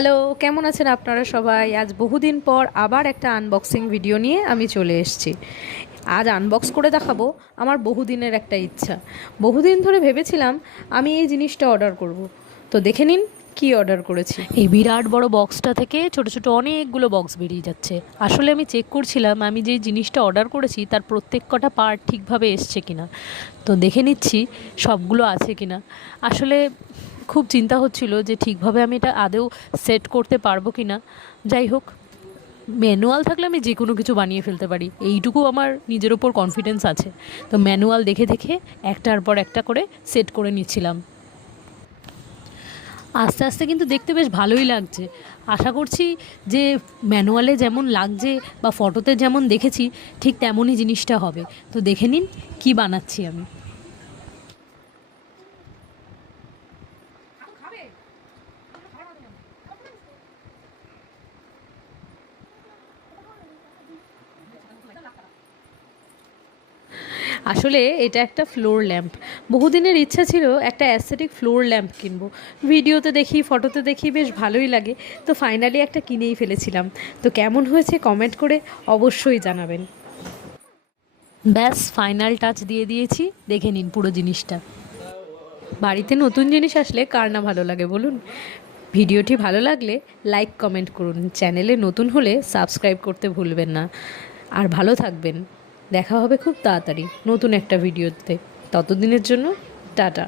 Hello, কেমন আছেন আপনারা সবাই? আজ বহুদিন পর আবার একটা আনবক্সিং ভিডিও নিয়ে আমি চলে এসেছি। আজ আনবক্স করে দেখাবো আমার বহুদিনের একটা ইচ্ছা। বহুদিন ধরে ভেবেছিলাম আমি এই জিনিসটা অর্ডার করব। তো দেখে নিন কি অর্ডার করেছি। এই বিরাট বড় বক্সটা থেকে ছোট ছোট অনেকগুলো বক্স বেরিয়ে যাচ্ছে। আসলে আমি চেক করছিলাম আমি যে জিনিসটা অর্ডার করেছি তার প্রত্যেক কটা পার্ট ঠিকভাবে এসছে কিনা। তো দেখে নিচ্ছি সবগুলো আছে কিনা। আসলে খুব চিন্তা হচ্ছিল যে ঠিকভাবে আমি এটা আদৌ সেট করতে পারবো কি না। যাই হোক, ম্যানুয়াল থাকলে আমি যে কোনো কিছু বানিয়ে ফেলতে পারি, এইটুকু আমার নিজের ওপর কনফিডেন্স আছে। তো ম্যানুয়াল দেখে দেখে একটার পর একটা করে সেট করে নিচ্ছিলাম। আস্তে আস্তে কিন্তু দেখতে বেশ ভালোই লাগছে। আশা করছি যে ম্যানুয়ালে যেমন লাগছে বা ফটোতে যেমন দেখেছি ঠিক তেমনই জিনিসটা হবে। তো দেখে নিন কি বানাচ্ছি আমি। আসলে এটা একটা ফ্লোর ল্যাম্প। বহুদিনের ইচ্ছা ছিল একটা অ্যাস্থেটিক ফ্লোর ল্যাম্প কিনবো। ভিডিওতে দেখি, ফটোতে দেখি, বেশ ভালোই লাগে। তো ফাইনালি একটা কিনেই ফেলেছিলাম। তো কেমন হয়েছে কমেন্ট করে অবশ্যই জানাবেন। ব্যাস ফাইনাল টাচ দিয়ে দিয়েছি, দেখে নিন পুরো জিনিসটা। বাড়িতে নতুন জিনিস আসলে কার না ভালো লাগে বলুন। ভিডিওটি ভালো লাগলে লাইক কমেন্ট করুন, চ্যানেলে নতুন হলে সাবস্ক্রাইব করতে ভুলবেন না। আর ভালো থাকবেন। দেখা হবে খুব তাড়াতাড়ি নতুন একটা ভিডিওতে। ততদিনের জন্য টাটা।